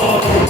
Oh!